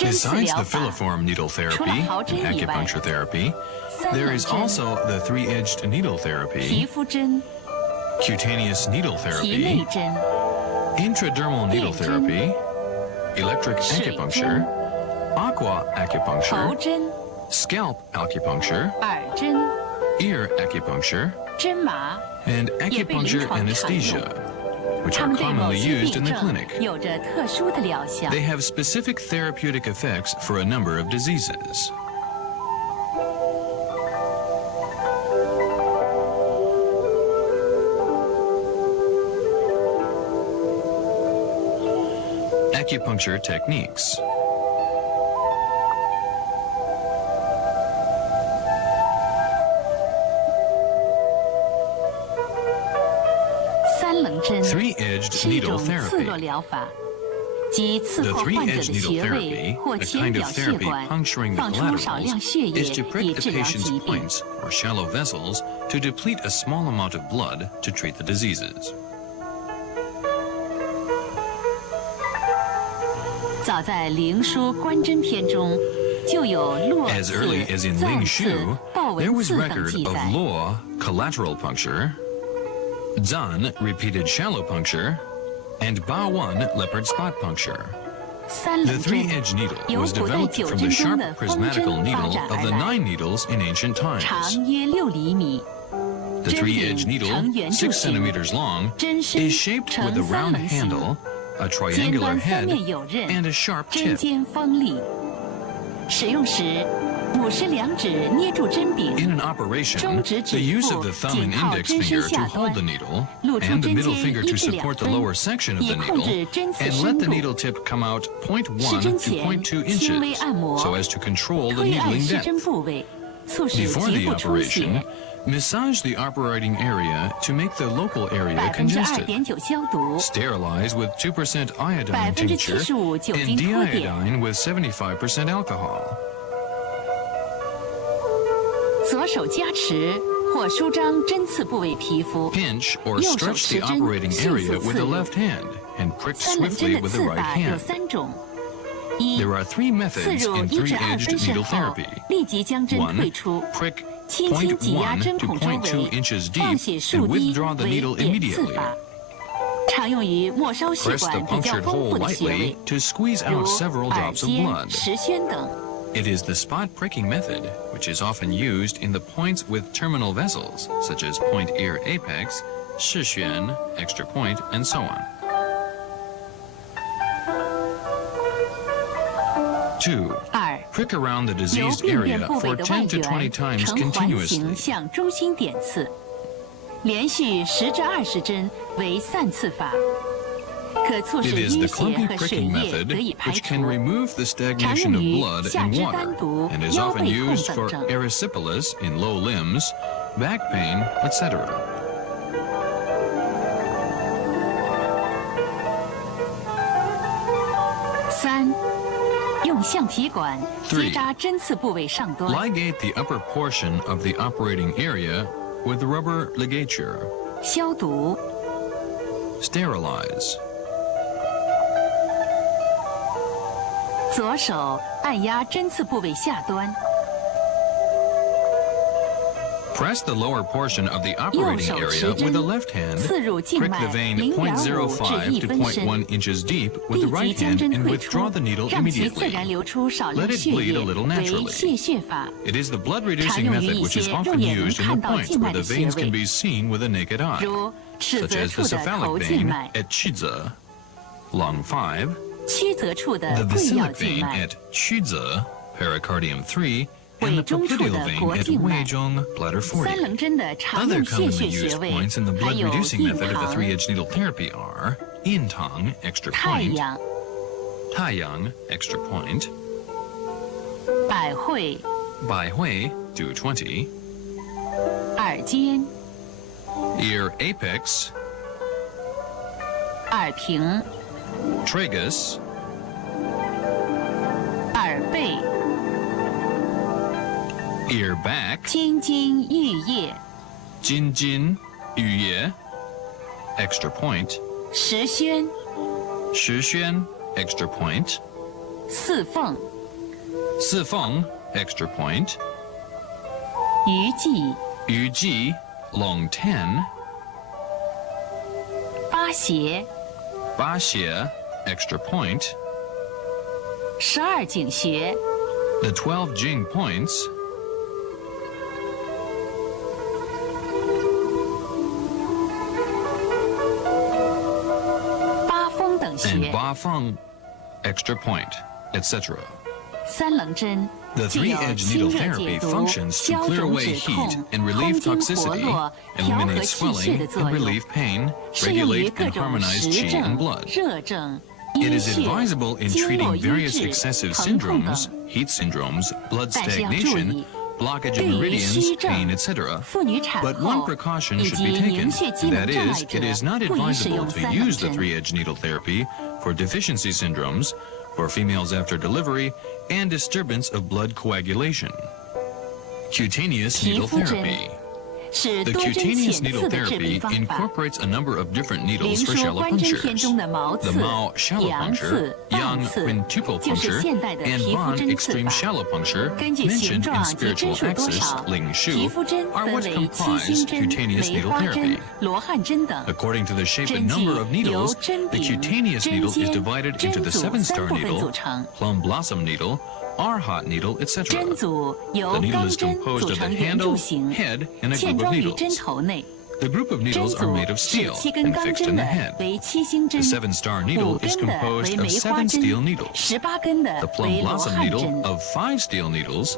Besides the filiform needle therapy and acupuncture therapy, there is also the three-edged needle therapy, cutaneous needle therapy, intradermal needle therapy, electric acupuncture, aqua acupuncture, scalp acupuncture, ear acupuncture, and acupuncture anesthesia, which are commonly used in the clinic. They have specific therapeutic effects for a number of diseases. Acupuncture techniques. Three-edged needle therapy. The three-edged needle therapy, a kind of therapy puncturing the collaterals, is to prick the patient's points or shallow vessels to deplete a small amount of blood to treat the diseases. As early as in Ling Shu, there was record of Luo, collateral puncture, Zan, repeated shallow puncture, and Baowan, leopard spot puncture. The three-edged needle was developed from the sharp prismatical needle of the 9 needles in ancient times. The three-edged needle, 6 centimeters long, is shaped with a round handle, a triangular head, and a sharp tip. In an operation, the use of the thumb and index finger to hold the needle, and the middle finger to support the lower section of the needle, and let the needle tip come out 0.1 to 0.2 inches, so as to control the needling depth. Before the operation, massage the operating area to make the local area congested. Sterilize with 2% iodine tincture and de-iodine with 75% alcohol. Pinch or stretch the operating area with the left hand and prick swiftly with the right hand. There are 3 methods in three-edged needle therapy. 1. Prick 0.1 to 0.2 inches deep and withdraw the needle immediately. Press the punctured hole lightly to squeeze out several drops of blood. It is the spot pricking method, which is often used in the points with terminal vessels, such as point ear apex, shixuan, extra point, and so on. 2. Prick around the diseased area for 10 to 20 times continuously. It is the clumpy pricking method which can remove the stagnation of blood in water and is often used for erysipelas in low limbs, back pain, etc. 3. Ligate the upper portion of the operating area with rubber ligature. Sterilize. 左手按压针刺部位下端。 Press the lower portion of the operating area with the left hand. Prick the vein 0.05 to 0.1 inches deep with the right hand and withdraw the needle immediately. Let it bleed a little naturally. It is the blood-reducing method which is often used in the points where the veins can be seen with the naked eye, such as the cephalic vein at Qizhe, lung 5, the basilic vein at Quzhe, pericardium 3, and the popliteal vein at Weizhong, bladder 40. Other commonly used points in the blood-reducing method of the three-edged needle therapy are Yintang, extra point, Taiyang, extra point, Baihui, do 20, ear apex, tragus, ear back, 金津玉叶， Jinjin, Yuye, extra point, 石宣， Shixuan, extra point, 四缝 四缝 extra point. 鱼际 鱼际 long 10. 八斜 八斜 extra point. 12井穴 The 12 jing points. 八风等穴 And 八风 extra point, etc. 三棱针 The 具有 three-edge 清 needle 热解 therapy 毒、 functions to 消 clear 肿 away 止 heat 痛、 and 通 relieve 经活 toxicity, 络、调和 eliminate 气血 swelling 的 and 作用， relieve pain, 适用于 regulate 各 and 种 harmonize 实 qi and 症、 blood. 热症、 It 阴 is 血、 advisable in 经络 treating 瘀 various 滞、 excessive 疼痛等 syndromes, heat syndromes, blood 但是要注 stagnation, 意， blockage 对 of 于虚 meridians, 症 pain, etc. 妇女产 But one 后 precaution 以 should 及 be 凝 taken, 血机 and 能 that 障碍 is, 者 it is not 不宜使 advisable 用 to 三棱 use the 针。 three-edge needle therapy for deficiency syndromes, for females after delivery, and disturbance of blood coagulation. Cutaneous 皮 needle 肤针 therapy. 是 The 多针 cutaneous 浅 needle 刺的治病 therapy 方法。 incorporates a number of different 灵 needles for 说 shallow 关针篇 punctures. 中的毛 The 刺、 Mao shallow 阳 puncture, 刺、半 Yang 刺， quintuple 就是 puncture, 现代的 and 皮肤 Ban 针刺 extreme 法。 shallow puncture, 根据形 mentioned in 状及针 spiritual 数多 axis, 少， Ling 皮 Shu, 肤针 are 分 what 为七 comprise 星针、 cutaneous 梅 needle 花针 therapy. 罗汉针等。 According to the shape 针 and 剂 number of 由 needles, 针 the 柄、 cutaneous 针 needle is 尖、 divided 针 into the 组 seven-star 三部分组 needle, 成。 plum blossom needle, arhat needle, 针 etc. 组 The 由 needle 钢 is 针 composed 组 of the 成圆柱 handle, 形， head, and a 嵌 group of 装于针 needles. 头内。 The group of 针 needles are 组 made of 是 steel 7根 and 钢 fixed 针 in the 的 head. 为7星针 The 7-star needle ，5 is 根的 composed 为 of 梅花 7 针 steel needles. ，18根的 The 为 plum 罗 blossom 汉 needle 针。 of 5 steel needles,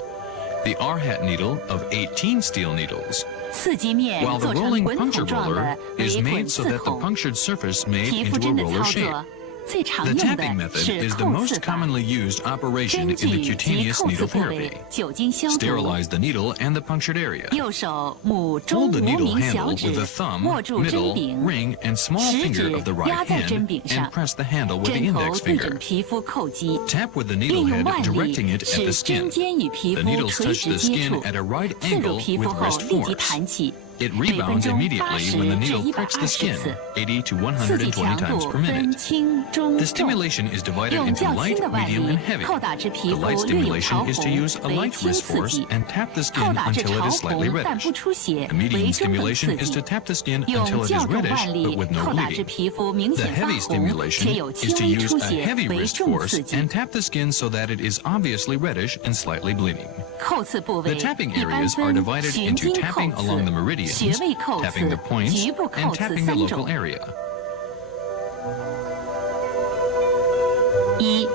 the arhat needle of 18 steel needles. 刺激面 While the 做成 rolling 滚筒 puncture 状 roller 的 is 为滚 made so 刺 that the 孔。 punctured surface made 皮肤 into 针 a 的 roller 操 shape. 作最常 The 用 tapping 的 method 是 is the 扣刺 most 法。 commonly used operation 针 in the 剂及 cutaneous 扣刺 needle 部 therapy. 位酒精消毒。 Sterilize the needle and the punctured area. 右手拇中 Hold the 无 needle 名小 handle 指 with the thumb, 握住针 middle, 柄， ring, and small 食 finger 指 of the right 压在针 hand 柄上 and，press the handle with the 针头 index 对准 finger. 皮肤扣击。 Tap with the 运 needle 用 head, 腕力 directing it at 使 the 针 skin. 尖与皮 The 肤 needles 垂 touch 直 the 接 skin 触， at a right 刺入 angle 皮肤 with 后 wrist 立即 force. 弹起， It 每分 rebounds 钟 immediately when the 80至 needle pricks the 120 skin, 次。 80 to 刺激 120强 times 度 per 分 minute. 轻、中、 The 重。 stimulation is divided 用 into 较轻 light, 的腕 medium, 力 and heavy. 扣打至皮 The 肤 light 略有潮 stimulation is to 红 use a 为 light 轻 wrist 刺 force 激， and tap the 扣 skin 打至 until 潮 it is slightly 红但 reddish. 不出血 The medium 为中等 stimulation 刺 is to 激。 tap the skin 用 until it 较 is 重 reddish 腕 but 力 with no 扣打至 bleeding. 皮肤明 The 显发 heavy 红 stimulation 且有 is 轻 to 微 use 出 a 血 heavy 为 wrist 重 force 刺激。 and tap the skin so that it is obviously reddish and slightly bleeding. 扣刺部 The 位 tapping 一般 areas are 分 divided 循 into 经扣 tapping along the 刺、 meridians, 穴位扣 tapping the 刺、 points, 局部 and 扣刺 tapping the 三 local 种。 area. 一、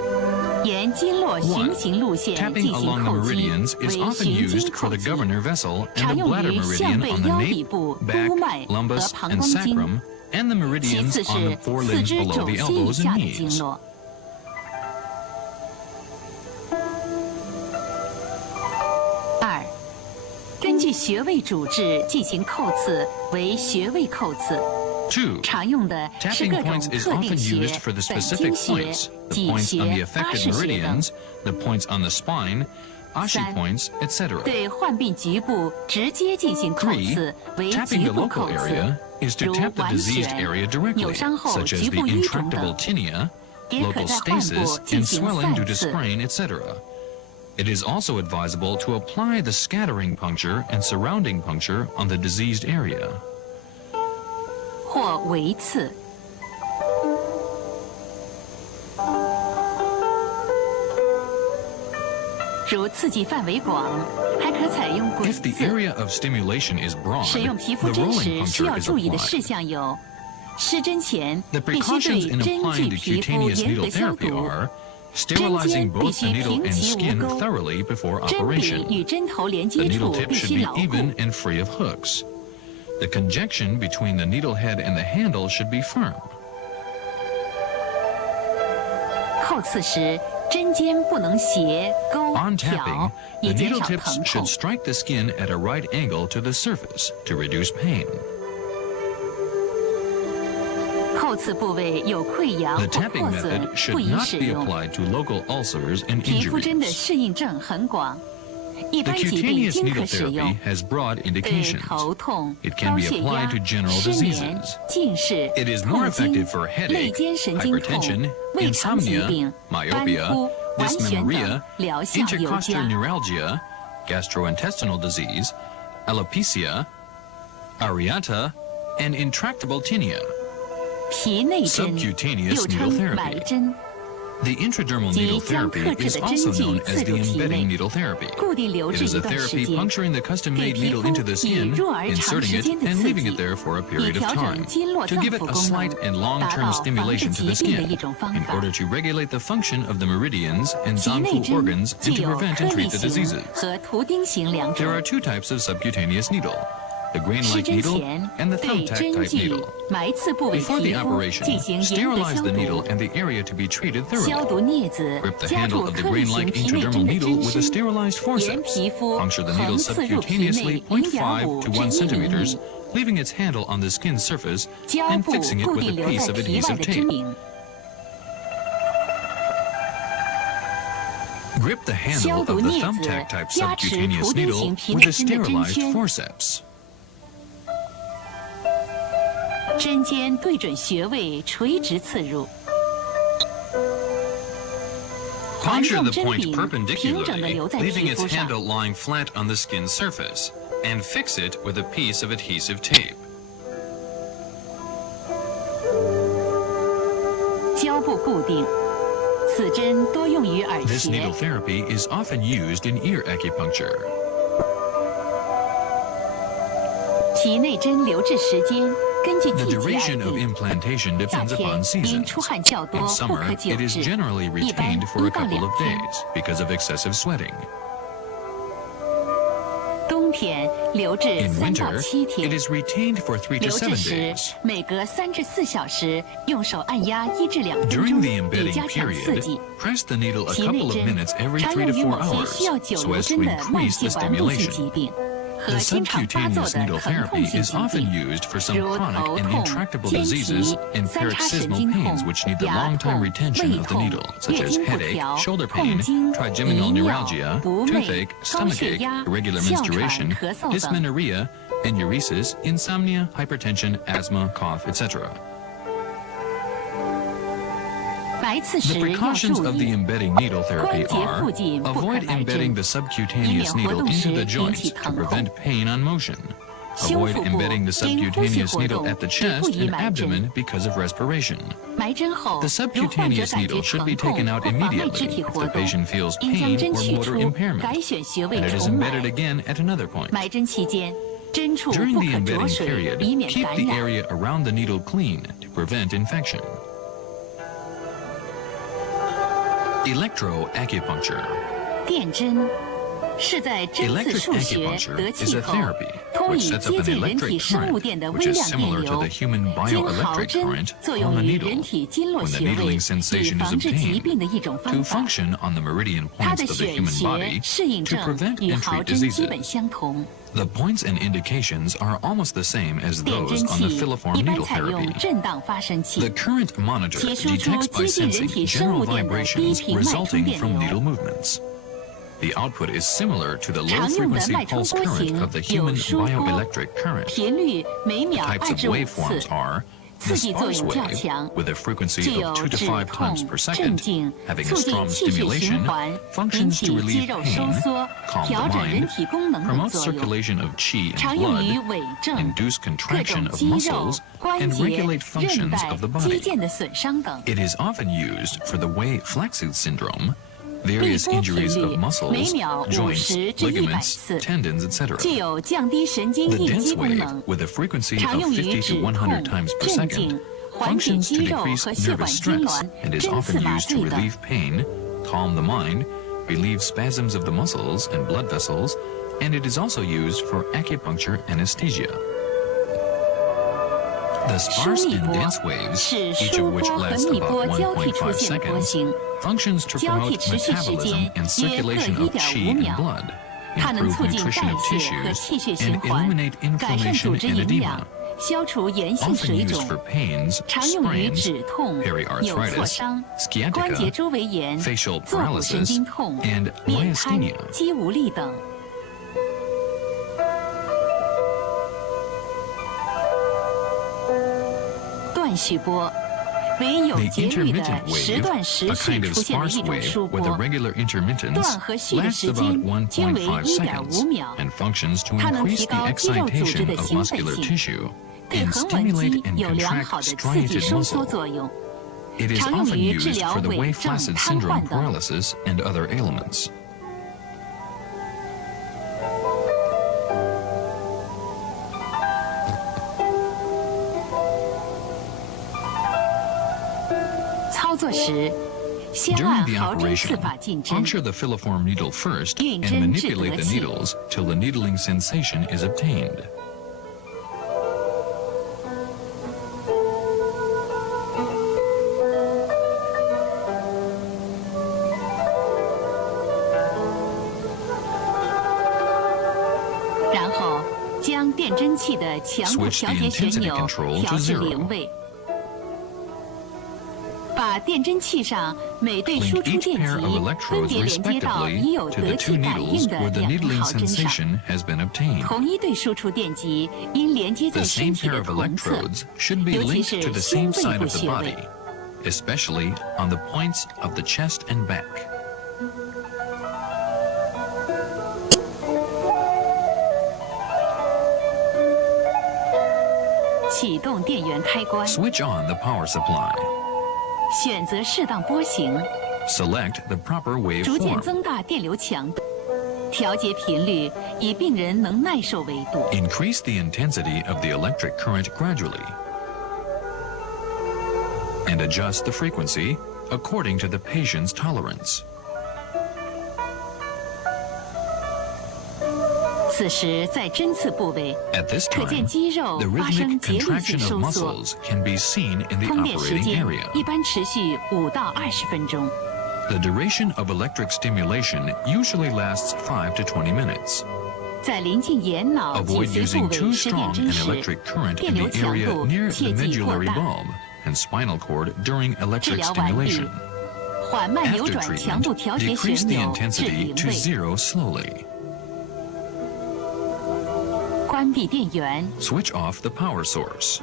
沿经络行行路线 Tapping 进行 along the 扣击， meridians is 为 often 循经 used for 扣 the 击。 governor vessel 常 and the 用 bladder 于项 meridian 背 on the 腰底 nape, 部 back, 督脉和 lumbus, 膀 and 胱经。 sacrum, and the 其 meridians 次 on 是 the 四 forelimbs 肢 below 肘 the 膝以 elbows 下 and 的经 knees. 络。二、根据穴位主治进行扣刺为穴位扣刺。 2. 常用的是 Tapping 各种 points is 特定 often 穴、 used for the 本 specific 经穴、 points, the 脊 points on the 穴、阿 affected 是穴等。 meridians, the points on the spine, ashi San. points, etc. 对患病局部直接进行扣 3. 刺为 Tapping 局 the 部扣 local 刺 area，is to 如 tap the 脘 diseased 旋、 area directly, 扭伤后 such as 局 the 部淤肿 intractable 等， tinea, 也可 local 在患部 stasis, 进 and 行 swelling due 散 to 刺。 sprain, etc. It is also advisable to apply the scattering puncture and surrounding puncture on the diseased area. 或围刺。如刺激范围广，还可采用滚 If the 刺。 area of stimulation is broad, 使用皮肤 the 针 rolling 时需 puncture 要 is 注意的 applied. 事项有：施针前 The 必须 precautions 对 in 针 applying 剂 the 皮肤 cutaneous 严 needle 格消 therapy 毒。 are 针 sterilizing 尖必 both the 须 needle 平 and 齐无 skin 钩， thoroughly before 针 operation. 柄与针头连 The 接 needle 处 tip 必 should 须 be 牢固。 even and free of hooks. The conjunction between the needle head and the handle should be firm. 扣刺时，针尖不能斜、勾、 On 挑 tapping,，以 the 减 needle 少 tips 疼 should 痛。 strike the skin at a right angle to the surface to reduce pain. 扣刺部位有溃疡 The 或 tapping 破 method 损，不 should 宜 not 使 be 用。 applied to local ulcers and 皮肤针的 injuries. 适应症很广，一 The 般疾病 cutaneous 均可 needle 使用 therapy。has broad 对 indications. 头痛、 It can 高 be 血 applied 压 to、general 失眠 diseases.、近视、 It is 痛 more 经 effective for、肋 headache, 间神经痛 hypertension,、胃肠疾 insomnia, 病、斑 myopia, 秃、dysmenorrhea, 疗效有加。 intercostal neuralgia, gastrointestinal disease, alopecia, areata, and intractable tinea. 皮内针 Subcutaneous 又 needle 称埋 therapy. 针， The intradermal needle therapy is also known as the embedding needle therapy. 固定留 It 置 is 一 a 段时 therapy 间， puncturing the custom-made 给皮 needle 肤 into the 以 skin, 弱而长 inserting 时 it, 间的 and 刺 leaving 激 it，there for a 以 period of 调整 time 经络 to 脏 give 腑 it a 功 slight 能， and 达 long-term 到防治 stimulation to 疾 the 病的 skin 一种方 in 法。 order to regulate the function of the meridians and 皮内 zanfu 针 organs 既 and to 有 prevent 颗 and 粒 treat the 型 diseases. 和图钉型两 There 种。 are two types of subcutaneous needle, the 施 grain-like 针 needle 前 and the 对 thumbtack 针 type 剂 needle. 埋刺部位 Before 皮 the 肤 operation, 进行严格 sterilize 消 the 毒， needle and the area to be treated 消 thoroughly. 毒镊子 Grip the 夹 handle 住 of the 颗粒型 grain-like 皮内 intradermal 针的 needle 针 with a 身， sterilized 沿 forceps. 皮肤 Puncture the 横 needle 刺入皮内 subcutaneously 0.5 0.5 to 1至1厘 centimeters, 米， leaving its handle on the skin surface 胶 and 布 fixing it 固 with 定 a 留 piece 在 of 皮外 adhesive 的针 tape. 柄， Grip the 消 handle 毒 of the 镊子 thumbtack type 夹持 subcutaneous 图钉 needle 型皮 with 内 a 针的针 sterilized 圈， forceps. 针尖对准穴位，垂直刺入。环 Puncture 状 the 针 point 柄平整地 perpendicularly, 留在 leaving 皮 its 肤上， handle lying flat on the skin surface, and fix it with a piece of adhesive tape. 胶布固定。此针多用于耳 This 穴 needle。therapy is often used in ear acupuncture. 皮内针留置时间根据 The 季节而 duration of 定。 implantation 夏 depends 天 upon 因 seasons. 出汗较多 In 不 summer, 可久 it is 治， generally 一般 retained for a 1到 couple 2 of 天。 days because of excessive sweating. 冬天留置 In 3到 winter, 7 it 天。 is retained for 3 to 留置 7时 days. 每隔3至4小时用手按压1至2分 During 钟， the 以 embedding 加强刺 period, 激。 press the needle a 皮内 couple of 针 minutes every 常 3用 to 于 4某些 hours 需要久 so 留 as to 针的慢 increase 性 the 顽固性 stimulation. 疾病 The 和经常发作 subcutaneous 的 needle 疼痛 therapy 性 is 疾 often 病， used for some 如 chronic 头 and 痛、 intractable 肩 diseases 疾、 and 三叉神 paroxysmal 经 pains 痛、 which need the 牙 long-time 痛、 retention 胃 of the 痛、 needle, such 月 as 经不 headache, 调、 shoulder 痛 pain, 经、 trigeminal 遗尿、 neuralgia, 不寐、 toothache, 高血 stomachache, 压、 irregular 哮喘、 menstruation, 咳嗽等。 dysmenorrhea, enuresis, insomnia, hypertension, asthma, cough, etc. 埋刺 The 时要 precautions 注 of the 意， embedding needle therapy 关节 are 附近不可 avoid 埋 embedding 针， the subcutaneous 以免活 needle 动 into 时 the 引 joint 起 to 疼痛。 prevent pain on motion. 胸 Avoid 腹部 embedding the 因呼吸 subcutaneous 活 needle 动 at the 也 chest 不宜 and 埋针。 abdomen because of respiration. 埋针后 The，如患者 subcutaneous 感觉 needle should 疼 be 痛 taken out 或妨碍肢 immediately 体 if 活 the 动， patient feels 应将 pain 针 or 取 motor 出， impairment, 改选穴位 and it is 重埋 embedded。again at another point. 埋针期间，针处 During 不 the 可着 embedding 水， period, 以免 keep 感 the 染。 area around the needle clean to prevent infection. Electroacupuncture. 电针是在针刺 Electric 数穴 acupuncture 得 is 气 a 后， therapy 通 which 以 sets up 接 an 近人体 electric 生物 current, 电的 which 微 is 量电 similar to 流 the human 经毫 bioelectric 针 current 作 on 用 the 于 needle 人体经络 when the 穴位， needling 以 sensation is 防治疾 obtained 病的一种 to 方法。 function on the meridian 它 points 的 of the 选 human 穴 body 适应 to 症 prevent 与 and 毫 treat 针基本 diseases. 相同。 The points and indications are almost the same as 电 those 针 on the 器 filiform 一般 needle 采用 therapy. 震荡发生 The 器， current monitor 其输出 detects by 接近人 sensing 体生 general 物电的低 vibrations 频脉冲 resulting 电 from 流。 needle movements. The output is similar to the 常用的 low-frequency 脉冲 pulse 波 current 形 of the 有 human 输波， bioelectric current. 频率每秒 Types 2 of 至5 waveforms 次， are 刺 the 激作 sparse 用较 wave 强， with a 具 frequency 有 of 2 to 止 5 痛 times per、镇 second, 静、 having 促 a 进 strong 气血循 stimulation, 环、引 functions 起 to 肌 relieve 肉收 pain, 缩、 calm 调 the 整人 mind, 体功能等 promote 作用。 circulation of qi 常 and 用于 blood, 痿症、 induce 各 contraction 种 of 肌肉 muscles, 关 and 节、 regulate 韧 functions 带 of the、肌 body. 腱的损伤等。 It is often used for the Wei Flaxseed syndrome, 背 various 波频 injuries 率 of 每 muscles, 秒50 joints, 至100 ligaments, 次， tendons, etc. 具有降低神经 The 应 dense 激功 wave, 能， with a frequency 常 of 用于 50 止 to 100 痛、 times per 镇 second, 静、缓解 functions 肌 to 肉 decrease 和血管 nervous 痉 stress 挛、 and is 针刺 often 麻 used to 醉等。 relieve pain, calm the mind, relieve spasms of the muscles and blood vessels, and it is also used for acupuncture anesthesia. The 疏 sparse 密 and 波 dense waves, 是 each 疏 of which 波和 lasts 密 about 波交替出 1.5 现的波 seconds, 形， functions to 交替 promote 持续时 metabolism 间 and 约各 circulation of 1.5 qi and 秒。 blood, 它能 improve 促进 nutrition 代 of 谢和 tissues, 气血循 and 环， eliminate 改善 inflammation 组织 and 营 edema. 养，消除炎性 Often 水 used 肿。 for pains, 常用于 sprains, 止痛、扭挫 periarthritis, 伤、关节 sciatica, 周围炎、 facial 坐骨神 paralysis, 经痛、 and 面瘫 myasthenia.、肌无力等。断续波唯有 The 节律的 intermittent 时断 wave, 时 a 续 kind of 出现的 sparse 一种 wave 疏 with a 波， regular intermittence, 断和续的 lasts 时 about 间均为 1.5 1.5 seconds 秒， and functions to 它能 increase 提 the 高肌肉组织 excitation 的 of 兴奋 muscular 性， tissue 对 and 横纹 stimulate 肌 and 有良 contract 好的刺激 striated 收缩 muscle. 作用， It is 常用 often 于治 used 疗 for the 痿 Wei 症、 flaccid 瘫 syndrome 痪等。 paralysis and other ailments. 操作时，先 During 按 the 毫针刺 operation, 法进针， puncture the filiform needle first 运 and 针至 manipulate 得 the 气。 needles till the needling sensation is obtained. 然后将电针器的强度 Switch 调 the 节旋 intensity 钮 control 调 to 至 0. 0位，把电针器上每对 Link 输出 each 电 pair of 极分 electrodes 别连接到 respectively 已有 to 得 the 气 two 感 needles 应的 where the 两根 needling 毫针上。 sensation has been obtained. 同一对输出电极应连接 The 在身 same 体 pair 的 of 同侧， electrodes should be 尤其 linked 是 to the 胸 same 背 side 部 of the 穴 body, 位。 especially on the points of the chest and back. 启动电源开关， Switch on the power supply. 选择适当波形， Select the proper 逐渐 waveform. 增大电流强度，调节频率以病人能耐受为度。 Increase the intensity of the electric current gradually. And adjust the frequency according to the patient's tolerance. 此时在针刺部位， At this 可见 time, 肌肉 the 发生 rhythmic 节律性 contraction of 收缩， muscles can be seen in the 通电时 operating 间 area. 一般持续5到20分钟。 The duration of electric stimulation usually lasts 5 to 20 minutes. 在临近眼脑脊 Avoid 髓 using 部 too 位施电 strong 针 an 时， electric current 电 in 流 the 强 area 度 near 切 the 忌过 medullary 大。 bulb and spinal cord during 治 electric 疗完毕 stimulation. 缓慢扭 After 转强度 treatment, 调节 decrease 旋 the 钮至 intensity 0 to 位， 0 slowly. 关闭电源， Switch off the power source.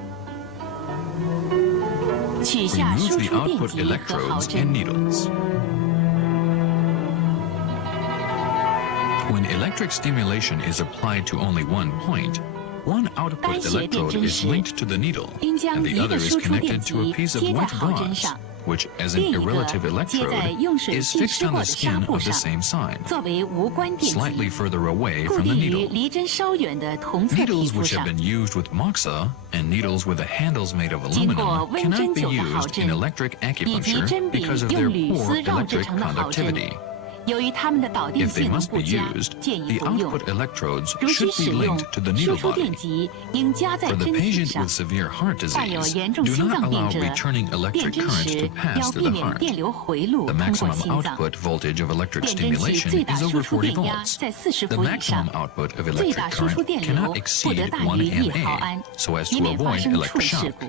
取下 Remove 输 the 出电 output 极和毫 electrodes 针 and。needles. When electric stimulation is applied to only one point, one output 单斜电 electrode 针 is 时， linked to the needle, 应将 and 一 the 个 other is 输出电 connected to a 极 piece of 接在 wet 毫针 gauze, 上， which, as 另 an 一个 irrelative 接在 electrode, 用水 is 浸 fixed 湿 on 过 the 的纱 skin 布 of the 上， same side, 作为无关电 slightly 极， further away 固 from the 定于 needle. 离针稍远的同侧皮 Needles 肤 which 上 have。been used with moxa and needles with the handles made of 经过 aluminum 温针 cannot be 灸的毫 used in 针， electric 以及 acupuncture 针笔 because of 用 their 铝 poor 丝绕制 electric 成的毫针， conductivity. 由于它们的导电 If 性 they 能 must 不 be 佳， used, 建议 the 不用。 output electrodes 如需 should 使 be 用 linked to the 输 needle 出电 body. 极应夹在 For the 针体 patient 上 with。severe heart 患有 disease, 严重 do 心 not 脏病 allow 者， returning 电 electric 针 current 时 to 要 pass through 避 the 免 heart. 电流回路 The 通过 maximum 心脏。 output voltage of electric 电针器 stimulation 最大 is 输 over 出 40电压 volts. 在40 The 伏以 maximum 上， output of 最 electric 大输出 current 电流 cannot 不 exceed 得大 1 于1毫安 mA,，so as 以 to 免发 avoid 生 electric 触事 shock. 故。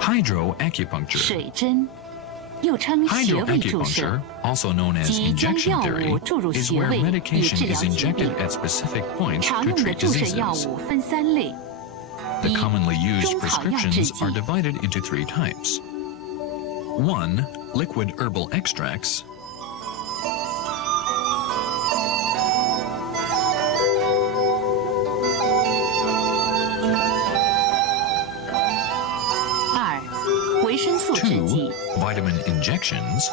Hydroacupuncture. 水针，又称穴位注射， Hydroacupuncture, also known as 即将 injection 药 theory, 物注入 is 穴 where 位以 medication 治疗 is 疾 injected 病。 at specific points 常 to 用的 treat 注射药 diseases. 物分3类： The 一、 commonly used 中草药制 prescriptions 剂 are divided into 3 types. 1. Liquid herbal extracts. 2、维生素制剂 2. Vitamin injections.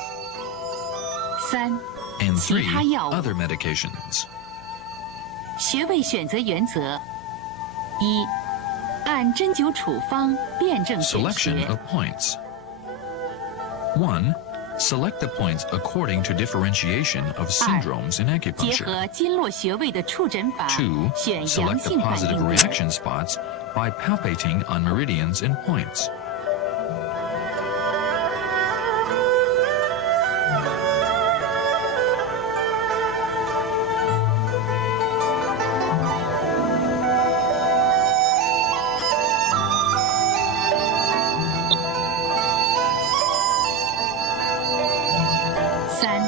3、 And 3. 其他药物。 Other medications. 穴位选择原则：一、按针灸处方辩证选 Selection 穴； of points. 1. Select the points according to differentiation of syndromes in 结 acupuncture. 合经络穴位的触诊法， 2. 选阳 Select the 性反 positive 应的。 reaction spots by palpating on meridians and points. (3)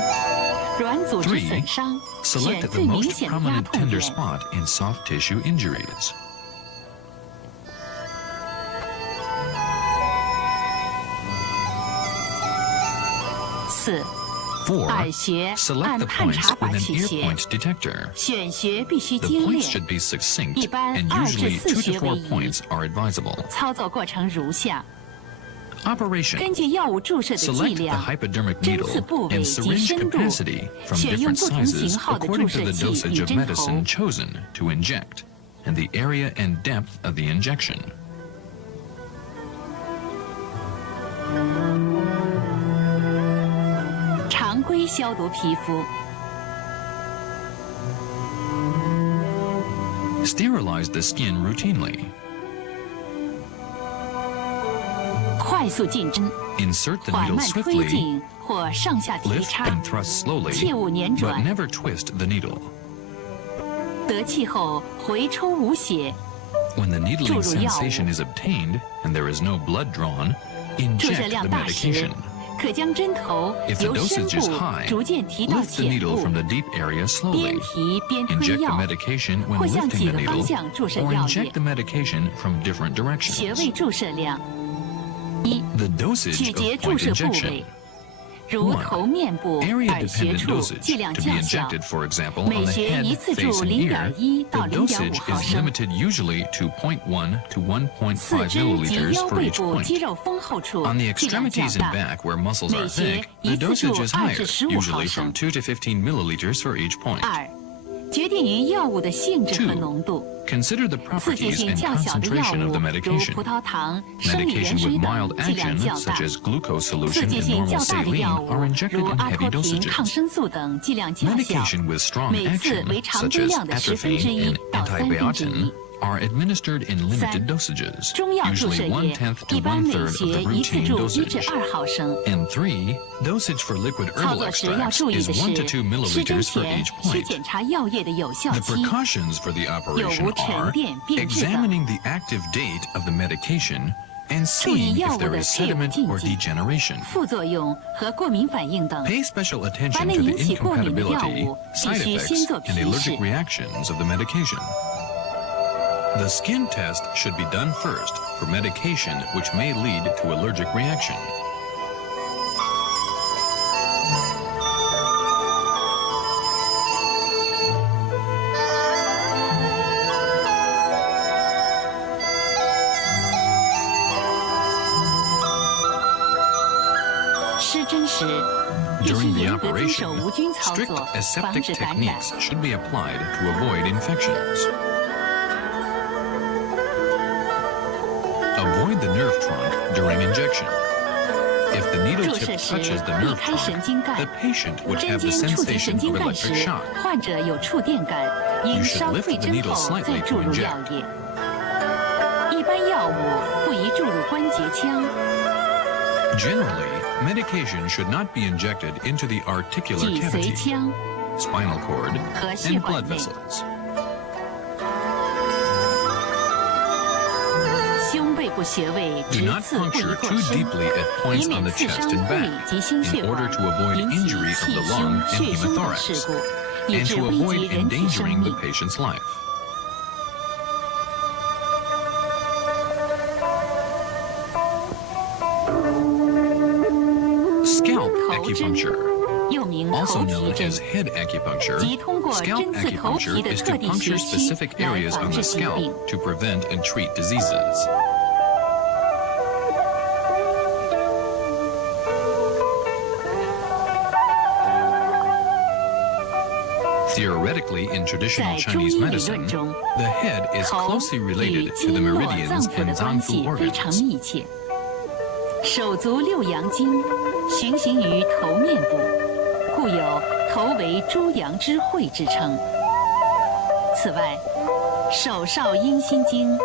软组织 3. 损伤，选 Select the 最明 most 显的压 prominent 痛 tender 点。 spot in soft tissue injuries. 4. Four, 耳穴 select 按 the 探 points 查法 with an 取 ear 穴， point detector. 选穴必须 The 精 points 炼。 should be succinct, 一般 and 2至 usually 4 2 to 穴为 4 宜。 points are advisable. 操作过程如下： Operation. 根据药物注射的剂 Select the 量、 hypodermic 针刺 needle 部位 and 及 syringe 深度， capacity from 选用 different 不同 sizes 型号的 according 注 to the 射器 dosage 与 of 针头。 medicine chosen to inject, and the area and depth of the injection. 常规消毒皮肤， Sterilize the skin routinely. 快速进针， Insert the 缓 needle 慢推 swiftly, 进或上下提 lift 插， and thrust slowly, 切勿粘 but 转。 never twist the needle. 得气后回抽无血， When the needling 注入药物。 sensation is obtained and there is no blood drawn, 注射 inject 量 the 大时 medication.，可将针头 If the 由深 dosage is 部 high, 逐渐提到 lift the 浅 needle 部， from the deep area 边 slowly. 提边推 Inject the 药， medication when 或向 lifting 几 the 个方 needle, 向注射 or 药 inject 液。 the medication from different 穴 directions. 位注射量： 1. The dosage 取决 of 注 point 射部 injection. 位，如 1. 头面部、耳穴 Area-dependent 处 dosage 剂量 to be 较小， injected, for example, 每 on the 穴 head, 一次注 face, and ear. 0.1 到 The 0.5 dosage 毫 is 升。 limited usually to 0.1 to 1.5四肢及 milliliters 腰 for 背 each 部肌 point. 肉丰厚处 On the 剂量较 extremities and 大， back where muscles 每 are 穴 thick, 一 the 次注 dosage is 2 higher, 至15毫 usually 升 from。2 to 15 milliliters for each point. 2. 决定于药物的性质和 Two. 浓度。 Consider the 刺激 properties 性 and 较小的药 concentration of 物 the， 如 medication. 葡萄糖、生理盐 Medication 水 with 等 mild 剂量 action, 较大 such。as glucose 刺 solution 激 and 性 normal 较大的 saline, 药物 are， injected 如 in 阿 heavy 托品、抗 dosages. 生素等剂量较小， Medication with strong 每次 action, 为常 such 规 as 量的1/10 atropine and 到1/3。 are administered in limited 3. dosages, 中药注射 usually 液 1/10 to 一般每 1/3 of 穴 the 一次 routine 注1至 dosage. 2毫升。 And 3, dosage for liquid 操 herbal 作时要 extracts 注意 is 的 1 to 2是，施针 milliliters for 前 each 需 point. 检查药液的有效 The 期。 precautions for the 有 operation 无沉 are 淀变质等。 examining the active date of the medication and 注意 seeing 药 if 物 there 的 is 配伍 sediment 禁 or 忌、 degeneration. 副作用和过敏反应等。 Pay special 凡 attention 能 to the 引起过敏的药 incompatibility, 物， side 必须先 effects, 做 and 皮 allergic 试。 reactions of the medication. The skin test should be done first for medication which may lead to allergic reaction. During the operation, strict aseptic techniques should be applied to avoid infections. Avoid the nerve trunk during injection. If the needle 注射 tip 时 touches the 避 nerve 开神经 trunk, 干 the patient would 针 have the 尖触及 sensation 神经 of 干时 electric shock. 患者有触电感，应 You should 稍 lift 退 the 针 needle 后 slightly 再注 to 入 inject. 药液。一般药物不宜注入关节腔， Generally, medication should not be injected into the articular 脊髓 cavity, 腔 spinal cord, 和血 and 管 blood 内。 vessels. 胸背部穴位 Do 直 not 刺不宜 puncture 过 too 深， deeply at 以 points on 免 the 刺 chest 伤 and 肺 back 及心血 in 管 order，to avoid 引起 injury of 气 the 胸、 lung and 血胸等事 pneumothorax, 故，以 and 致 to 危及 avoid 人体生 endangering the 命。 patient's life. Scalp 头针 acupuncture, 又名 also 头皮 known 针 as，head acupuncture, 即通过 scalp 针刺头皮 acupuncture 的 is 特 to 定 puncture 穴区 specific 来 areas 防 on 治 the 疾 scalp 病。 to prevent and treat diseases. Theoretically, in traditional 在中 Chinese 医理 medicine, 论中， the head is 头 closely 与 related to 经 the 络 meridians 脏腑 and 的关 zanfu 系非常 organs. 密切。手足六阳经循行于头面部，故有头为诸阳之会之称。此外，手少阴心经、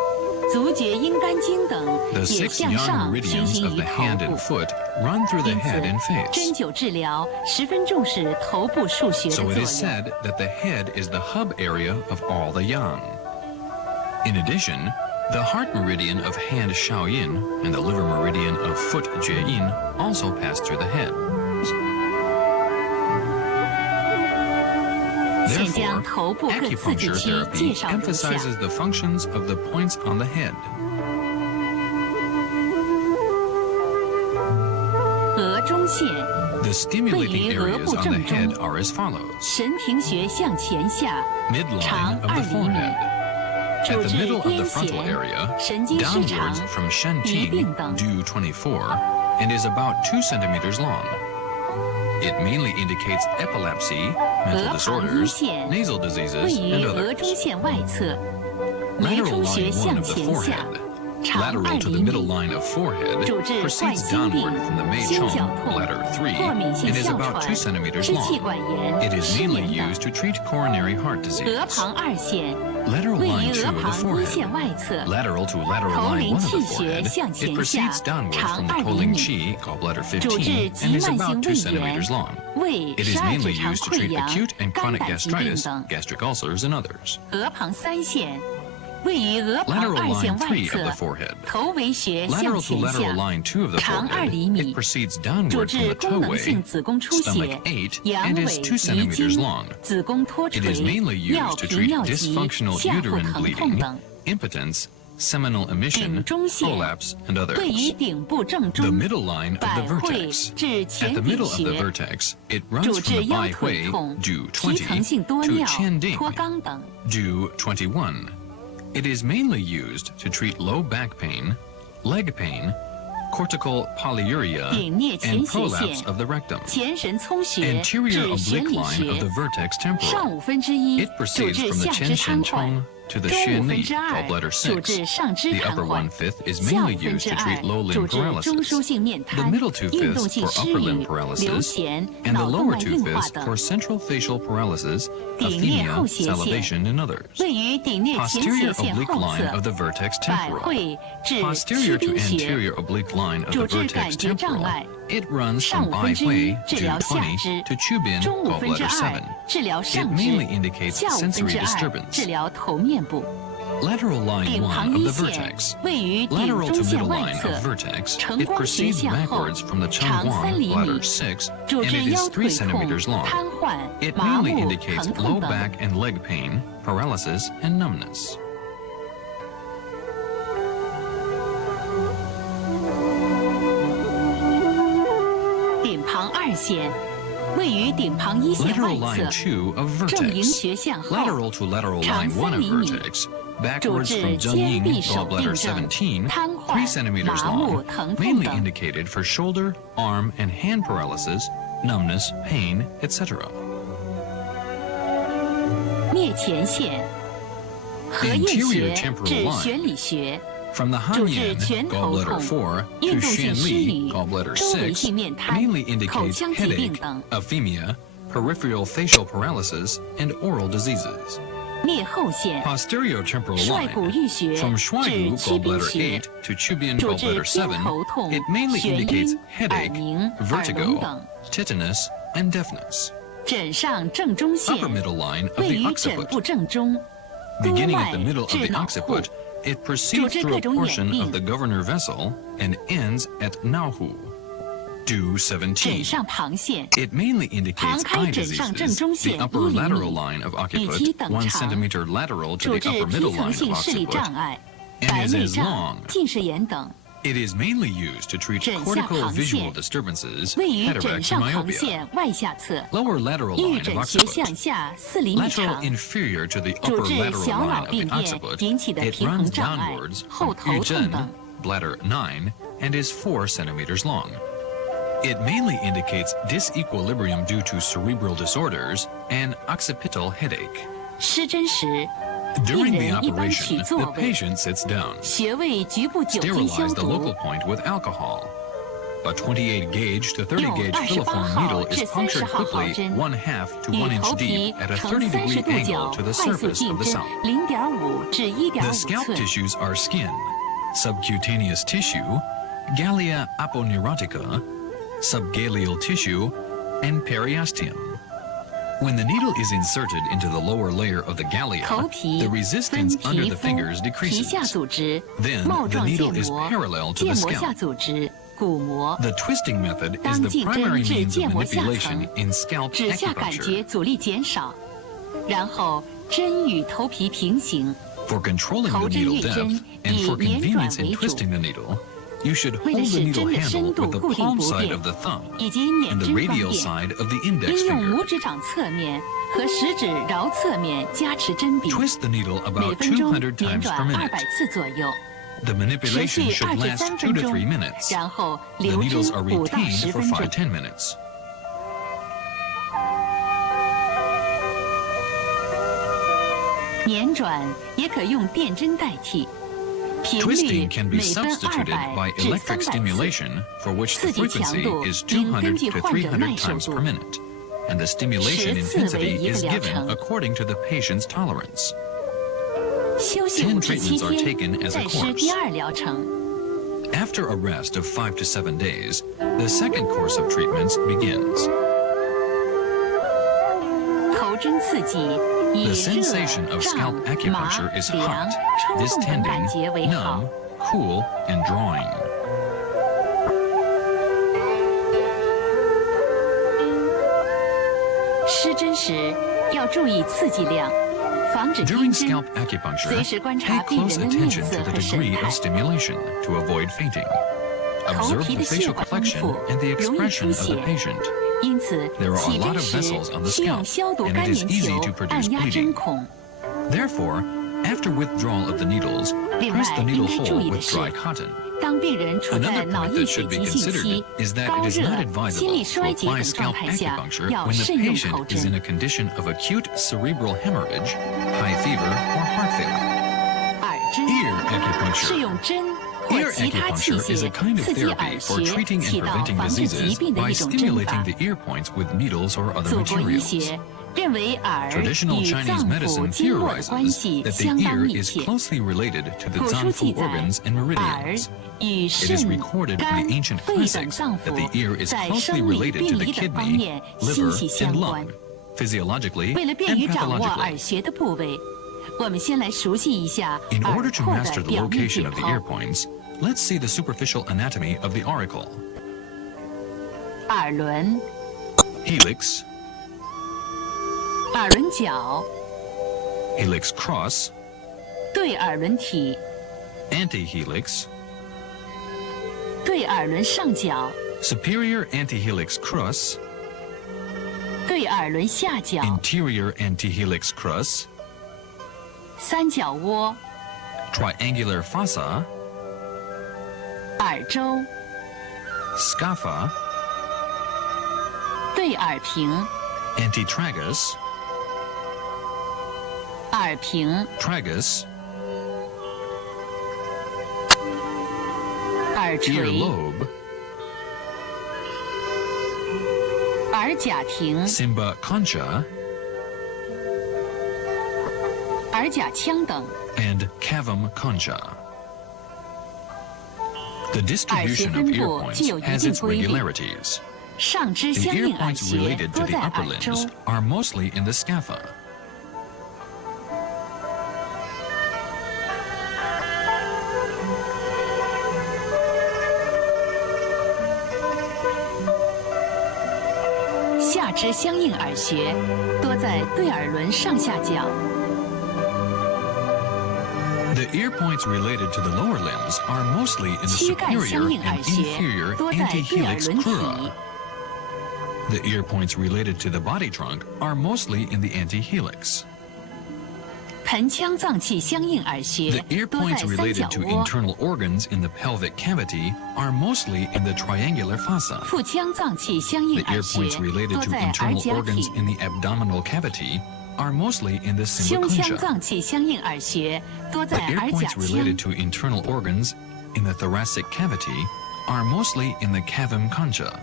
足厥阴肝经等 The 也 6向 yang 上循 meridians 行 of 于 the 头 hand and 部。 foot run through the 因 head and 此， face. 针灸治疗十分重视头部腧穴的 So 作 it 用。 is said that the head is the hub area of all the yang. In addition, the heart meridian of hand Shaoyin and the liver meridian of foot Jieyin also pass through the head. 现将 Therefore, 头部各刺激 acupuncture 区介 therapy 绍如下： emphasizes the functions of the points on the head. 额中线 The stimulating areas on the head are as follows. 神庭穴向前下， Midline of the 2厘米， forehead. 主 At the 治 middle of 癫 the frontal 痫、 area, 神经失常 downwards from 疑 Shanting 病等。 due 24, and is about 2 centimeters long. It mainly indicates epilepsy, 额 mental 旁一 disorders, 线 nasal 位 diseases, 于 and 额中 others. 线外侧，眉 Lateral 中穴 line 1向 of the 前下， forehead. 长 Lateral 2 to the 厘 middle 米， line of forehead 主治冠 proceeds 心病、 downward from the Mei 心绞 Chong, 痛、 bladder 3, 过敏性 and is 哮 about 2喘、 centimeters 支气 long. 管炎、 It is 失 mainly 眠 used 等。 to treat coronary heart 额 disease. 旁2线 Lateral 位 line 于 2 额 of the 旁一线 forehead. 外侧， Lateral to lateral 头 line 陵 1 of the 气穴 forehead. 向 It 前 proceeds 下， downward 长 from the 2厘 Toling 米， Qi, gallbladder 主治 15, 急 and is 慢 about 2性胃 centimeters 炎、 long. 胃 It is 12 mainly 指肠 used to 溃 treat 疡、 acute and 肝 chronic 胆疾病 gastritis, 等。 gastric ulcers, and others. 额旁3线位于额旁 Lateral 2线 line 外 3 of the 侧， forehead. 头围穴向 Lateral to 前 lateral 下， line 2 of the 长2 forehead. 厘米， It proceeds 主 downward from 治 the 功能性 toeway, 子宫出 stomach 血、 8, 阳 and 痿、 is 2遗 centimeters 精、 long. 子宫脱 It 垂、 is mainly used 尿 to 频 treat 尿急、 dysfunctional 下腹 uterine 疼痛 bleeding, 等。 impotence, seminal emission, 顶中线 prolapse, and 位于 others. 顶部正 The 中， middle line of 百 the 会 vertex. 至 At 前 the 顶 middle of the 穴， vertex, it runs 主 from 治 the 腰 bai 腿 hui 痛、 due 皮层性 20多 to 尿、 Qianding 脱肛等。 due 21. It is mainly used to treat low back pain, leg pain, cortical polyuria, 顶颞前 and 斜 prolapse 线 of the rectum. 前神聪穴 Anterior 至玄 oblique 里 line of 穴 the vertex 上 temporal. 1/5 It 主 proceeds 治 from the 下 Chen 肢 Shen 瘫痪， Chong to the 中 Xuan Li, 2/5 gallbladder 主治 6. 上肢 The 瘫 upper 痪， 1/5 is 下 mainly 5/2 used to treat low 主 limb 治中枢 paralysis. 性面 The 瘫、 middle 运动 2/5 性 for 失 upper limb 语、流 paralysis, 涎、 and the 脑动 lower 脉硬化 2/5 等。 for central facial paralysis, 顶颞 athenia, 后斜线 salivation, and others. 位于顶颞前斜 Posterior 线 oblique 后 line of 侧， the vertex 百 temporal. 会至 Posterior 七 to 丁穴， anterior oblique line of 主 the 治感 vertex 觉障 temporal. 碍。 It runs 上 from bai 1/5 hui 治 due 疗下 20肢， to Chubin, 中 gallbladder 2/2 7. 治疗 It 上 mainly 肢， indicates 下 sensory 2/2 治 disturbance. 疗头面部。 Lateral line 顶 1旁 of 一 the 线 vertex. 位于顶 Lateral 中 to 线 middle 外 line 侧 of，vertex, 承 it 光穴 proceeds 向后， backwards from the 长 Chengguang, 3厘米 bladder 6, 主 and 治 it 腰 is 3腿痛、 centimeters long. 瘫痪、 It 麻 mainly 木、 indicates 疼 low 痛等。 back and leg pain, paralysis, and numbness. 顶旁2线位于顶旁1线外 Lateral line 侧， 2 of 正营 vertex. 穴向后， Lateral to lateral 长 line 1 3 of 厘米， vertex. 主 Backwards 治 from 肩 Zhenying, 臂手 gallbladder 病症、 17, 瘫 3痪、 centimeters 麻木、 long, 疼痛 mainly 等。 indicated for shoulder, arm, and hand paralysis, numbness, pain, etc. 颞前线，合叶 Anterior 穴 temporal 至 line. 玄里穴， From the 主治 Hanyan, 拳头 gallbladder 痛、 4, 运 to 动性 Xian 失 Li, 语、 gallbladder 周围 6, 性面瘫、 mainly 口 indicates 腔疾病 headache, 等。 aphemia, peripheral facial paralysis, and oral diseases. 颞后线， Posterior temporal 率谷 line. 玉穴 From 至 Shuaigu, 曲宾 gallbladder 穴， 8, to Chubin, 主治 gallbladder 偏 7, 头痛、 it mainly 眩 indicates 晕、耳 headache, 鸣、耳聋 vertigo, 等。 tetanus, and deafness. 枕上正中线 Upper middle line of 位 the 于枕 occiput. 部正中，督 Beginning 外 at the middle of 至 the 脑户 occiput,，it proceeds治 through 各 a 种眼 portion 病。 of the governor vessel and ends at Naohu. Due 枕 17. 上旁线 It mainly indicates 旁开 eye 枕上正 diseases. 中 The 线 upper 1厘 lateral 米， line of 以及 occiput, 等 1长， centimeter lateral to 主 the 治 upper 皮 middle 层 line 性 of 视力障 occiput, 碍、 and 白 is 内 as 障 long.、近视眼等。 It is mainly used to treat 枕下 cortical 旁 visual 线 disturbances, 位于枕 cataracts, 上 and 旁 myopia. 线外下侧， Lower lateral 玉 line of 枕穴向 occiput. 下4厘米 Lateral 长， inferior to the 主 upper 治 lateral 小 line 脑 of the 病变 occiput. 引起的 It 平衡 runs 障碍、 downwards 后 from 头痛等。 Yuzhen, bladder 9, and is 4 centimeters long. It mainly indicates disequilibrium due to cerebral disorders and occipital headache. 施针时，病 During the 人一般取 operation, 座 the 位， patient sits down. 穴位局部酒精消 Sterilize the 毒 local。point with alcohol. A 28 gauge to 30 用 gauge 28 filiform needle 至 is 30 punctured 号 quickly 毫针， 1/2 to 以 1 inch 头皮 deep at a 呈 30 30 degree 度 angle 角 to the 快速 surface 进 of the 针 scalp. 0.5至 The 1.5 scalp 寸。 tissues are skin, subcutaneous tissue, gallia aponeurotica, subgaleal tissue, and periosteum. When the needle is inserted into the lower layer of the 头 gallia, 皮 the 分 resistance 皮 under the 肤 fingers、皮下 decreases. 组织、 Then 帽 the 状腱 needle is 膜、 parallel to 腱 the 膜下 scalp. 组织、骨膜。 The twisting method is 当 the 进针 primary 至 means 腱 of 膜下 manipulation 层， in scalp 指下感 acupuncture. 觉阻力减少，然后针与头皮平行， For controlling the 头针 needle 运针 depth and 以 for 捻转 convenience in 为主。 twisting the needle, You should hold the needle handle with the palm side of the thumb and the radial side of the index finger. Twist the needle about 200 times per minute. The manipulation should last 2 to 3 minutes. The needles are retained for 5–10 minutes. Twisting can be substituted by electric stimulation, for which the frequency is 200 to 300 times per minute, and the stimulation intensity is given according to the patient's tolerance. 10 treatments are taken as a course. After a rest of 5 to 7 days, the second course of treatments begins. The sensation of scalp acupuncture is hot, distending, numb, cool, and drawing. During scalp acupuncture, pay close attention to the degree of stimulation to avoid fainting. Observe the facial complexion and the expression of the patient. There are a lot of vessels on the scalp, and it is easy to produce bleeding. Therefore, after withdrawal of the needles, press the needle hole with dry cotton. Another point that should be considered is that it is not advisable to apply scalp acupuncture when the patient is in a condition of acute cerebral hemorrhage, high fever, or heart failure. Ear acupuncture. Ear acupuncture is a kind of therapy for treating and preventing diseases by stimulating the ear points with needles or other materials. Traditional Chinese medicine theorizes that the ear is closely related to the Zanfu organs and meridians. It is recorded in the ancient classics that the ear is closely related to the kidney, liver, and lung, physiologically and pathologically. In order to master the location of the ear points, let's see the superficial anatomy of the auricle. Helix. Helix cross. Antihelix. Superior antihelix cross. Interior antihelix cross. Triangular fossa. Scapha. Antitragus. Tragus. Earlobe. Simba concha. And cavum concha. The distribution of ear points has its regularities. The ear points related to the upper limbs are mostly in the scapha. The ear points related to the lower limbs are mostly in the superior and inferior antihelix crura. The ear points related to the body trunk are mostly in the antihelix. The ear points related to internal organs in the pelvic cavity are mostly in the triangular fossa. The ear points related to internal organs in the abdominal cavity are mostly in the simba concha. The ear points related to internal organs in the thoracic cavity are mostly in the cavum concha.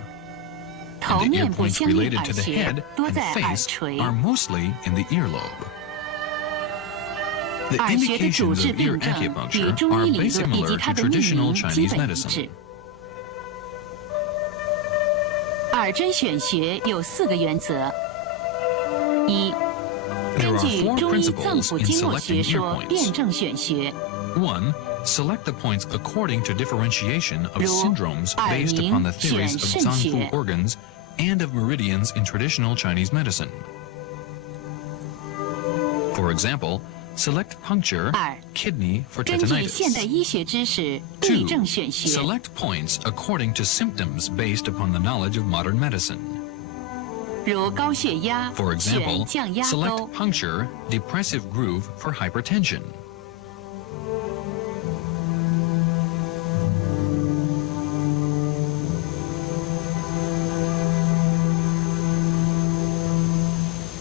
And the ear points related to the head and face are mostly in the earlobe. The indications of ear acupuncture are very similar to traditional Chinese medicine. There are 4 principles in selecting ear points. 1. Select the points according to differentiation of syndromes based upon the theories of Zanfu organs and of meridians in traditional Chinese medicine. For example, Select puncture, kidney for 根据现代医学知识对症选穴。 Select points according to symptoms based upon the knowledge of modern medicine. 如高血压， For 选 example, 降压钩 select。puncture, depressive groove for hypertension.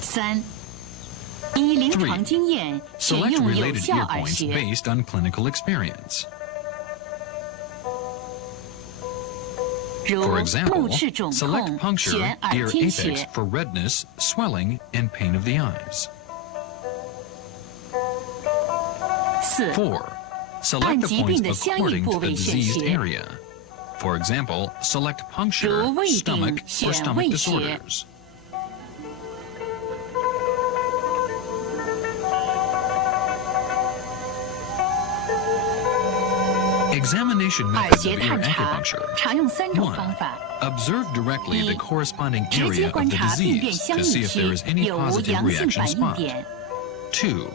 3. 依临床经验选 Select 用有 related 效 ear 耳 points 穴。 based on clinical experience. 如 For 目 example, 赤肿 select 痛， puncture, 选耳 ear 听 apex 穴。 for redness, swelling, and pain of the eyes. 4. 4. 按 Select the 疾病 points 的相应 according 部 to the 位选 diseased 穴。 area. For example, select 如 puncture, 胃病 stomach, for 选 stomach 胃穴。 disorders. Examination 耳 methods 穴 of ear 探查 acupuncture. 常用3种 1. 方法： Observe directly the 一 corresponding 直 area 接 of 观 the 察病变 disease 相 to 应 see if there 区 is any 有无 positive 阳性 reaction 反应 spot. 点。 2.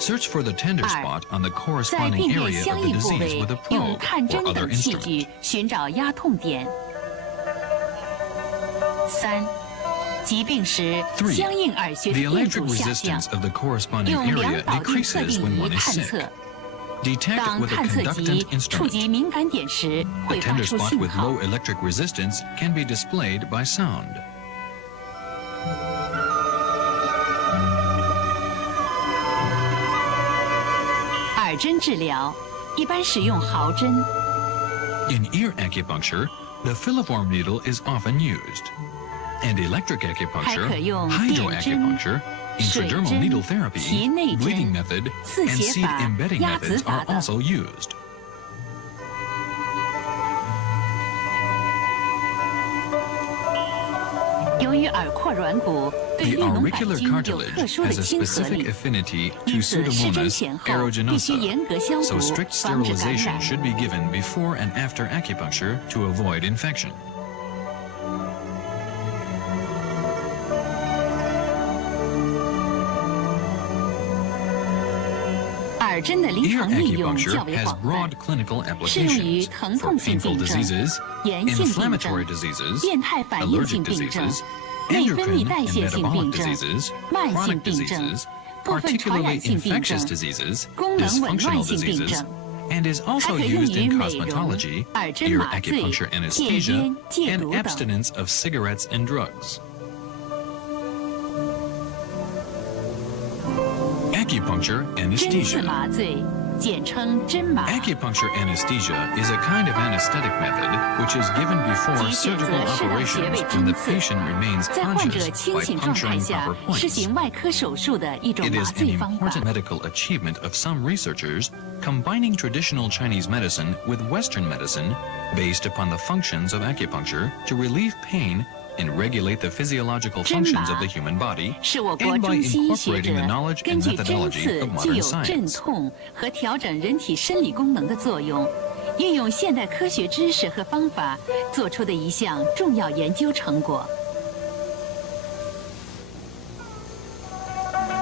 Search for the tender 二 spot on the 在 corresponding 病变 area 相 of the 应部 disease 位 with a 用 probe 探 or 针 other 等器 instrument. 具寻找压痛点。3. 疾病时 3. 相应耳穴 The 的电 electric 阻下降， resistance of the corresponding 用 area 量导定测 decreases 定 when 仪 one is 探 sick. 测。 Detect 当 with a 探测 conductant 仪触 instrument. 及敏感点时， The 会发 tender 出 spot 信 with 号。 low electric resistance can be displayed by sound. 耳针治疗一般使用毫针， In ear acupuncture, the filiform needle is often used. And electric 还可 acupuncture, 用电针、 hydroacupuncture, 水 intradermal 针、 needle therapy, 脐内 bleeding 针、 method, 刺 and 血 seed 法、 embedding 压子 methods 法 are 等。 also used. 由于耳廓软骨对 The 运脓板 auricular 菌有 cartilage 特殊的 has a 亲和 specific 力， affinity to 因此施针 Pseudomonas 前后必须 aeruginosa, 严格消 so 毒， strict 防止感 sterilization 染。 should be given before and after acupuncture to avoid infection. 耳针的临 Ear 床应用 acupuncture 较为 has 广泛 broad，clinical 适用于 applications 疼 for 痛性 painful 病症、 diseases, 炎性病 inflammatory 症、 diseases, 变态反应性 allergic 病症、 diseases, 内分泌 endocrine 代 and 谢性 metabolic 病症、 diseases, 慢性 chronic 病症、 diseases, 部分传染 particularly 性病 infectious 症、 diseases, 功能紊乱 dysfunctional 性病 diseases, 症， and is 还 also 可用 used 于 in 美容、 cosmetology, 耳针 ear 麻醉、 acupuncture 戒 anesthesia, 烟、戒 and 毒等。 abstinence of cigarettes and drugs. Acupuncture 针刺 anesthesia. 麻醉，简称针麻。 Acupuncture anesthesia is a kind of anesthetic method which is given before 即选择 surgical 适当穴 operations 位 when 针 the 刺， patient remains 在患者 conscious 清 by 醒状态 puncturing 下 proper 施 points. 行外科手术的一种 It 麻 is an 醉方法。 important medical achievement of some researchers combining traditional Chinese medicine with Western medicine based upon the functions of acupuncture to relieve pain and regulate the physiological functions of the human body, 是我国 and by 中西医学 incorporating the 者 knowledge 根 and 据针 methodology 刺 of 具 modern 有镇 science. 痛和调整人体生理功能的作用，运用现代科学知识和方法做出的一项重要研究成果。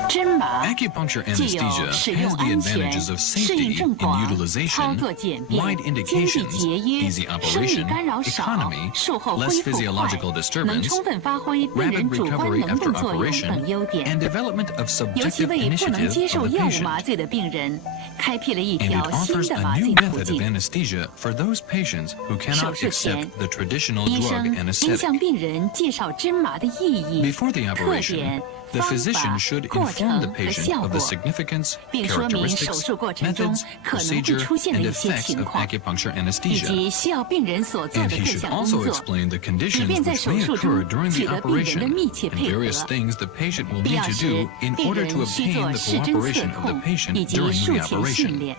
针麻 Acupuncture 具有 anesthesia 使用 has the 安全、 advantages of 适应 safety 症 in 广、操 utilization, 作简便、 wide 经济 indications, 节约、 easy 生理 operation, 干扰少、 economy, 术后恢 less 复快 physiological， 能 disturbance, 充分发挥病 rapid 人主观 recovery 能动 after 作用 operation, 等优点。 and development of 尤其 subjective 为不能 initiative 接受 of the 药物 patient. 麻醉的病人，开辟了一 And 条 it 新 offers 的 a 麻 new 醉途 method of 径。 anesthesia for those patients who 手 cannot 术前 accept the traditional 医 drug 生应 anesthetic. 向病人介绍针麻的意义、 Before the 特 operation, 点、 the 方 physician 法、 should 过 inform 程 the 和 patient 效 of the 果， significance, 并说明手 characteristics, 术过程中 methods, 可能会 procedure, 出现的 and 一些 effects 情 of 况， acupuncture 以 anesthesia. 及需要病人所做 And 的 he 各 should 项工 also 作， explain the 以 conditions 便在 which 手 may 术 occur 中 during 取 the 得病人的 operation 密切 and 配 various 合。 things the patient will 必 need 要 to 时 do，in 病 order 人 to 需 obtain 做 the 试针测 cooperation of the 控 patient 以及 during 术 the 前训 operation. 练。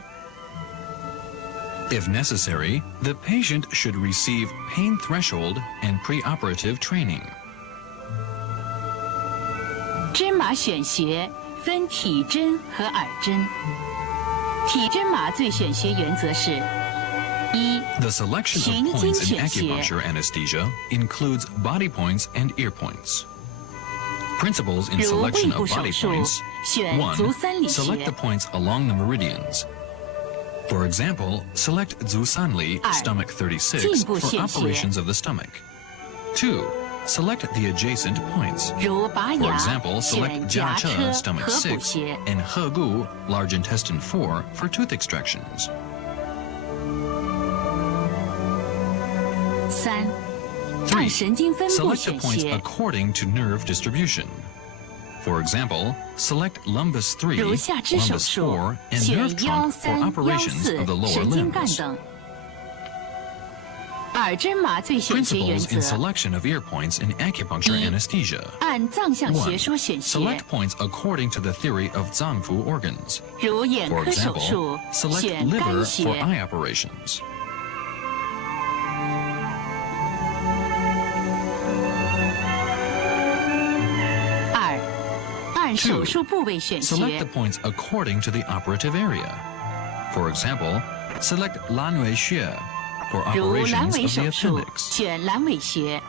If necessary, the patient should receive pain threshold and preoperative training. 针麻选穴分体针和耳针。体针麻醉选穴原则是：一、 The selection 循 of 经 points in 选穴； acupuncture anesthesia includes body points and ear points. Principles in 如 selection 胃部 of 手 body 术 points. 选足 1. 三里 Select 穴 the points along the meridians. For example, select Zusanli, 2. stomach 36, 颈部 for 选穴 operations of the stomach. 2. Select the adjacent points. 如拔 For 牙 example, 选 select 颊 Jiache, 车 stomach 合谷 6, 穴。 and Hegu, large intestine 4, for tooth extractions. 3. 3. 按神经分布 Select the 选 points 穴， according to nerve distribution. For example, select lumbus 3, 如下肢手 lumbus 术 4, and 选 nerve 腰 trunk for 三、腰 operations 四 of the lower 神经干 limbs. 等。耳针麻醉选穴原 Principles in 则： selection of ear points in acupuncture 一 anesthesia. 按藏象学 1. 说选穴 Select，points according to the theory of Zangfu organs. 如眼 For 科手 example, 术 select 选肝 liver for 穴。 eye operations. 2. 按 2. 手术部位选 Select the 穴， points according to the operative area. For example, select Lanwei Xue for 如阑 operations 尾 of the 手术 appendix. 选阑尾穴。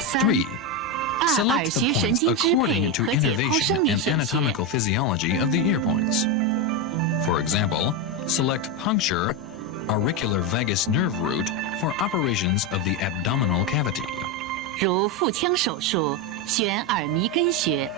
3. 按耳 Select 穴 the 神 points 经支配 according to 和解剖 innervation 生理 and 选穴。 anatomical physiology of the ear points. For example, select puncture, auricular vagus nerve root, for operations of the abdominal cavity. 如腹腔手术选耳迷根穴。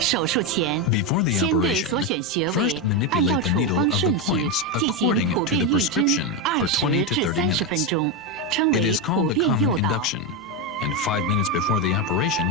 手术前， Before the 先对 operation, 所选穴位 first 按照 manipulate the 处 needle 方 of the 顺序 points 进行 according 普 to 遍 the 预针 prescription for 20 20 to 至 30 30分 minutes. 钟，称 It 为 is 普 called the 遍 common 诱导。 induction. And 5 minutes before the operation,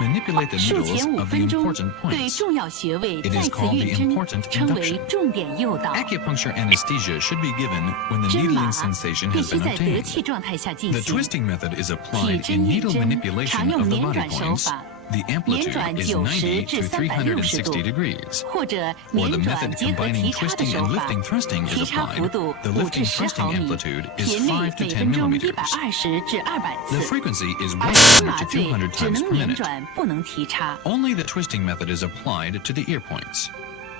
manipulate the 术 needles 前5 of the 分钟 important 对 points. 重要穴位 It 再 is 次 called 运 the 针， important 称为 induction. 重点诱导。 Acupuncture anesthesia should be given when the 针麻 needling sensation 必 has 须 been 在得 obtained. 气状态下进 The 行。 twisting method is 体 applied 针 in 运 needle 针 manipulation 常用 of the 捻 body 转手 points. 法， The 捻 amplitude 转 is 90 90至 to 360 360度， degrees. 或者 Or 捻 the 转 method 结合 combining 提插的 twisting 手 and 法 lifting，thrusting is 提插幅 applied. 度 The 5至 lifting 10 thrusting 毫米， amplitude is 频率 5 to 每 10分钟 millimeters. 120至200 The 次。 frequency is 耳针 100 麻 to 醉 200只 times 能 per 捻 minute. 转，不能提插。 Only the twisting method is applied to the ear points.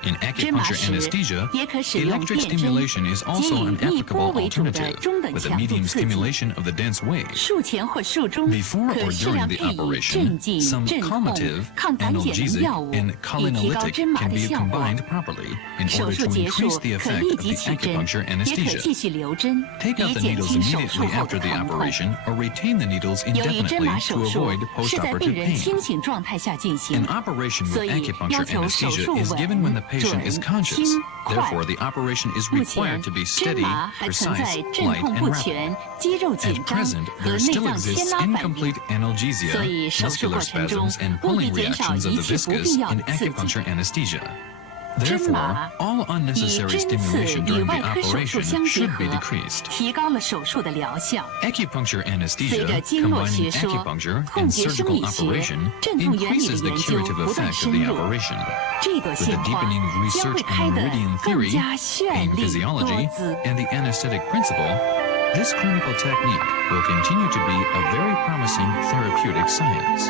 In 针麻 acupuncture 时 anesthesia, 也可使用 electric 电针， stimulation is 给 also 予 an 逆波 applicable 为主的 alternative, 中等 with a 强度 medium 刺激。 stimulation of the dense wave. 术前或术中 Before 可 or 适 during 量 the 配以 operation, 镇静、 some 镇痛、 calmative, 抗胆碱的 analgesic, 药物， and 以提高 cholinergic 针麻 can 的 be 效果。 combined properly in 手 order 术 to 结 increase 束 the 可 effect 立 of 即 the 取针， acupuncture 也可 anesthesia. 继续留针， Take 以 out the 减 needles 轻手术 immediately 后 after 的 the 疼痛。 operation or retain the needles 由于针麻 indefinitely 手 to 术 avoid 是在病 postoperative 人清 pain. 醒状态下进行， An operation 所 with 以要 acupuncture 求手 anesthesia 术 is given when the 稳、 patient 准、 is conscious. 轻、快。 Therefore, the operation is 目前 required to be 针 steady, 麻还存在 precise, 镇 light, 痛 and 不 rapid. 全、肌肉 At 紧张 present, 和 there 内 still 脏牵 exists 拉反应。 incomplete 所 analgesia, 以手术 muscular 过程中 spasms, and 务必 pulling 减少 reactions of 一 the 切不 viscous 必要 in 的刺激。 acupuncture anesthesia. 针 Therefore, 麻 all 以 unnecessary 针刺 stimulation 与 during 外 the 科手术 operation 相结 should 合 be，decreased. 提高了手术的疗效。 Acupuncture 随 anesthesia, 着经络 combining 学说、 acupuncture 痛 and 觉生 surgical 理学、 operation, 镇痛原理的 increases the 研究 curative 不断 effect of 深 the 入， operation. 这朵 With 鲜 the 花 deepening of 将 research 会 in 开得 meridian 更 theory, 加绚 pain 丽多 physiology, 姿。 and the anesthetic principle, this clinical technique will continue to be a very promising therapeutic science.